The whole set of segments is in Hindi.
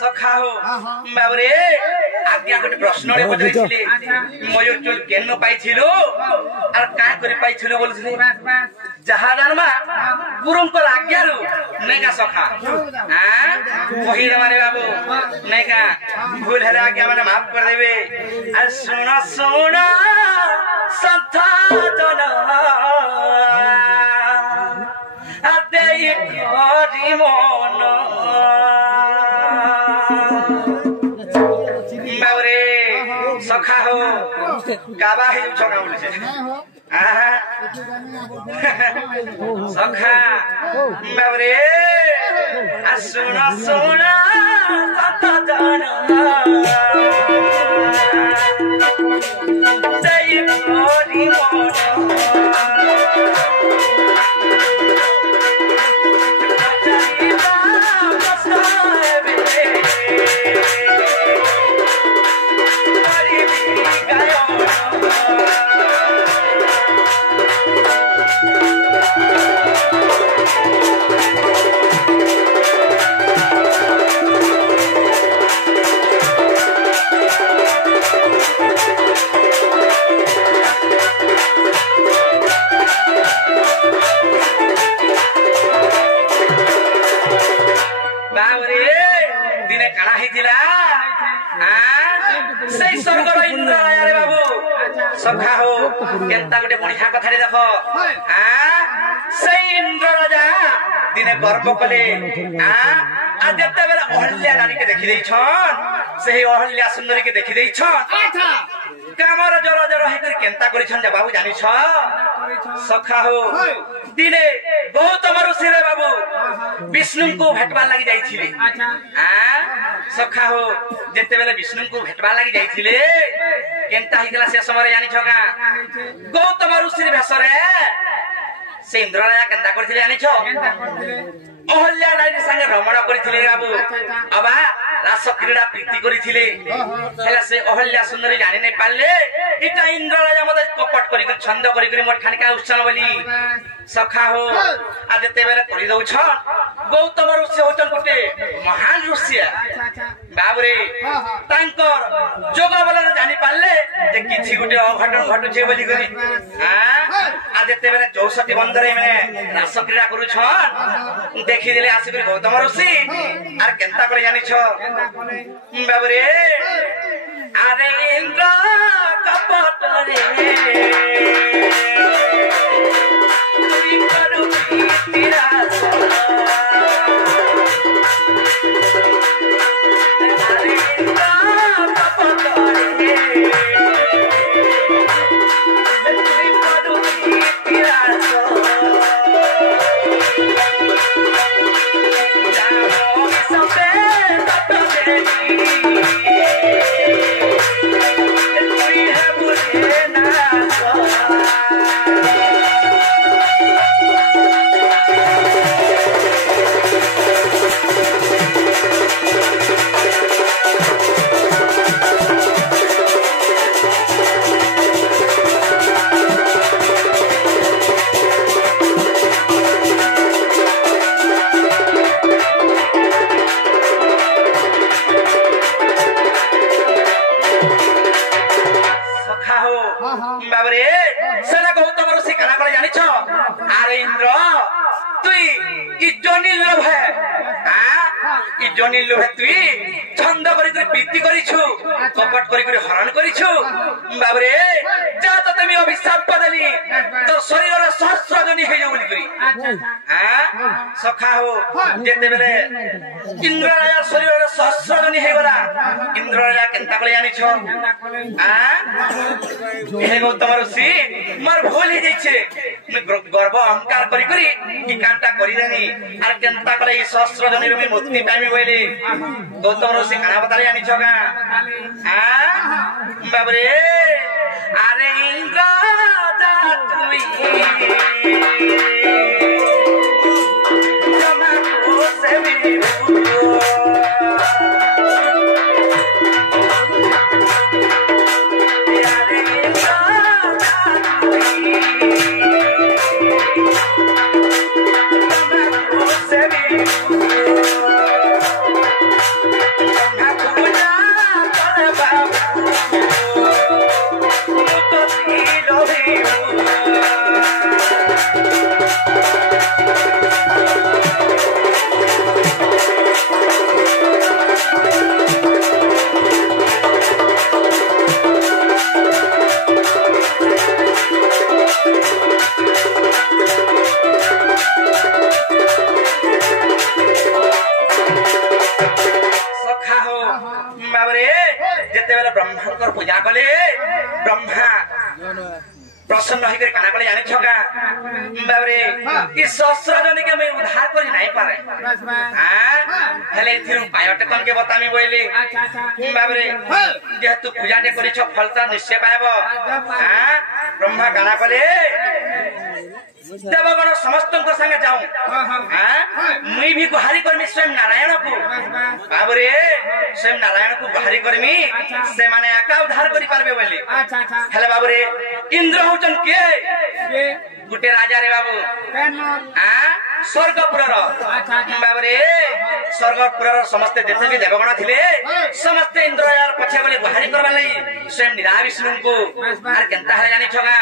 सखा हो बाबरे आज्ञा गोटे प्रश्न रे पचारिथिले मयूर चुल केन पाइथिलो आर का करि पाइथिलो बोलथिले जहा जानबा गुरुंकर आज्ञारु नेका सखा हां कहि रे मारे बाबू नेका भूल हेला आज्ञा माने माफ कर देबे आ सुना सुना संथा जना आते कोरी मन बाबरे सखा हो गाबा हे छका बोलछे आहा सखा बाबरे आ सुना सुना संता जाना जय कोरी मन सखा हो केंता गोटे बढ़िया कथा रे देखो से इंद्र राजा दिने गर्व कले आ जते बेला अहल्या नारी के देखि दैछन सेही अहल्या सुंदरी के देखि दैछन कामर जर जर हे कर केंता करिछन जे बाबू जानि छ सखा हो दिने गौतम ऋषि रे बाबू विष्णु को भेटबा लागि जाइथिले सखा हो जते बेला विष्णु को भेटबा लागि जाइथिले केंता हिगला से समय जानि छका गौतम ऋषि भेसरे से इंद्र राजा केंता करथिले जानि छ अहल्या नारी संगे रमण करथिले बाबू अबा रास क्रीड़ा प्रीति करथिले हेला से अहल्या सुंदरी जानि नै पाले इटा इंद्र राजा मते कपट करी छंद करी मोर ठानिका उछन बोली सखा हो आ जते बेले करि दउ छ गौतम ऋषि होतन गोटे महान ऋषि बाबरे तांकर जोग बल जानि पाले जे किछि गोटे अघटन घटु छे बोली करी आ जते बेले 64 बंदरे में रास क्रीड़ा करू छ देखि देले आसी कर गौतम ऋषि आर केंता करे जानि छ बाबरे अरे इंद्र कपट रे तुई करू तेरा अरे इंद्र कपट रे तुई करू तेरा बाबरे सेना गौतम ऋषि कना करे जानि छ अरे इंद्र तुई ई जनिल लोभ है ई जनिल लोभ तुई छंद करी करी प्रीति करी छु कपट करी करी हरण करी छु बाबरे जा त तमी अभिशाप पदली तो शरीर रे सहस्र जनी हे जो बोली करी सखा हो जेते बेले इंद्र राजा शरीर रे सहस्र जनी हे गला इंद्र राजा केंता करे जानि छ हे गौतम ऋषि मोर भूल ही जाइछे गर्व अहंकार करी करी की कांटा करी देनी आर केंता करे ई सहस्र जनी रे मुक्ति पाइमी बोले गौतम ऋषि काना बताले जानि छगा बाबरे अरे इंद्र जा तुई जमा को से भी ब्रह्मा पूजा कले ब्रह्मा प्रसन्न होकर काना कले जानी छका बाबरे ई सहस्र जन के मैं उद्धार करी नहीं पारे हां हेले थिरु पायटे तन के बतामी बोइले बाबरे जे तू पूजा दे करी छ फलता निश्चय पाएबो हां ब्रह्मा काना कले देवगण समस्त संगे जाऊं मुई भी गुहारी करमी स्वयं नारायण को बाबरे स्वयं नारायण को गुहारी करमी से माने आका उद्धार करी पारबे बोली हेले बाबरे इंद्र होचन के गुटे राजा रे बाबू स्वर्गपुर बाबरे स्वर्गपुर समस्त देश भी देवगण थिले समस्त इंद्र यार पछे बोले गुहारी करबा लई स्वयं निरा विष्णु को आर केनता हले जानी छगा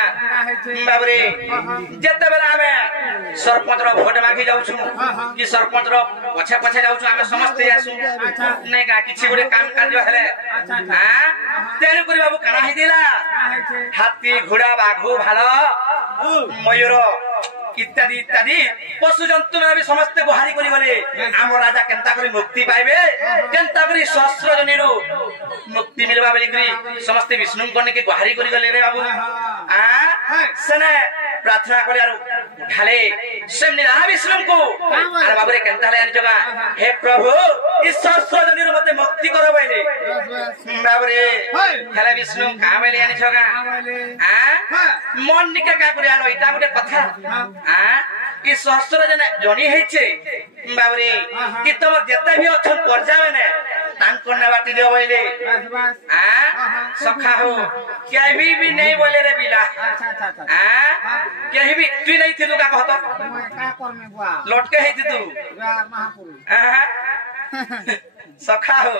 बाबरे जते बेला हमें सरपंच रो भोट मागी जाऊ छु कि सरपंच रो पछे पछे जाऊ छु हमें समस्त आसु नै का किछि गुटे काम कार्य हेले हां तेनु करी बाबू काना हि दिला हाथी घोड़ा बाघु भालो मयूर इत्यादि इत्यादि पशु जंतु भी समस्त गुहारी करी गले आम राजा केनता करी मुक्ति पाइबे केनता करी सहस्र जनीरु मुक्ति मिलबा बोली करी समस्त विष्णु कने के गुहारी करी गले रे बाबू सने प्रार्थना करे आरो उठाले स्वयं निरा विष्णु को अरे बाबू रे केनता ले आनी जगा हे प्रभु इस सहस्र जनीरु मते मुक्ति करो बोले बाबू रे हेले विष्णु का बोले आनी जगा मन निके का करे आलो इटा गुटे कथा ई सहस्र जन जनी हेचे बाबरे कि तमर जते भी अछन परजा माने तांको ने बाटी दियो बोले सखा हो केही भी नहीं बोले रे बिला केही भी तू नहीं थिलु का कहत का कर में बुआ लटके हेति तू महापुरुष सखा हो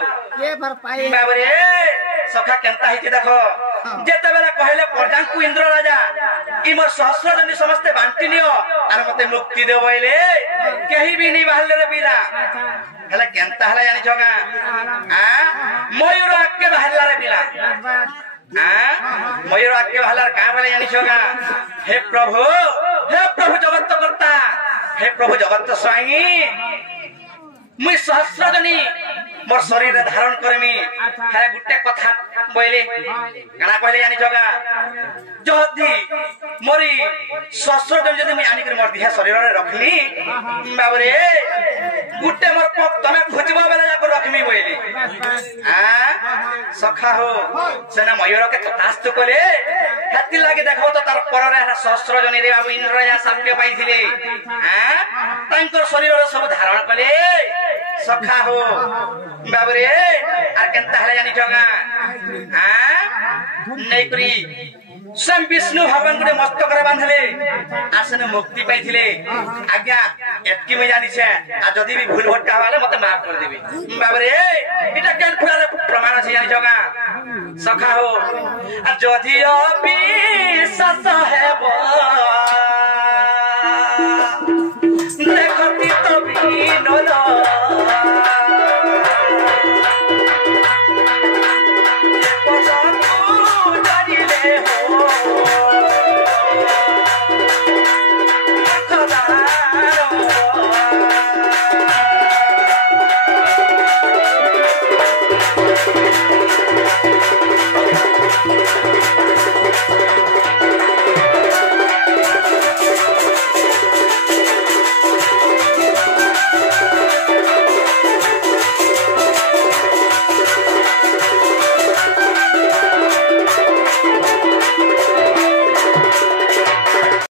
ये भर पाए बाबरे सखा केनता हिते देखो जेते बेला कहले परजांकु इंद्र राजा ई मोर सहस्र जन समस्त बांटी नियो आर मते मुक्ति दे बोइले केही भी नहीं बाहले रे बिला हला केनता हला जानि छगा मयूर आके बाहला रे बिला मयूर आके बाहला का बोले जानि छगा हे प्रभु जगत करता हे प्रभु जगत स्वामी मुई सहस्र जनी मोर शरीर धारण करमी है गुटे कथा बोइले काना कहले जानि जगा जदी मोरी सहस्र जन जदी मुई आनी कर मोर दिहा शरीर रे रखली बाबरे गुटे मोर पक तमे खोजबा बेला जाको रखमी बोइले सखा हो सेना मयूर के ततास्त कोले हेति लागे देखो तो तार पर रे सहस्र जनी रे बाबू इंद्र या साप्य पाइथिले तांकर शरीर रे सब धारण कले सखा हो बाबरे आर केनता हले जानि जगा नैकरी स्वयं विष्णु भगवान गुटे मस्तक रे बांधले आसन मुक्ति पाइथिले आज्ञा एतकी मैं जानि छे आ जदी भी भूल भटका वाले मते माफ कर देबे बाबरे इटा केन फुला प्रमाण छै जानि जगा सखा हो आ जदी अभी सस हेबो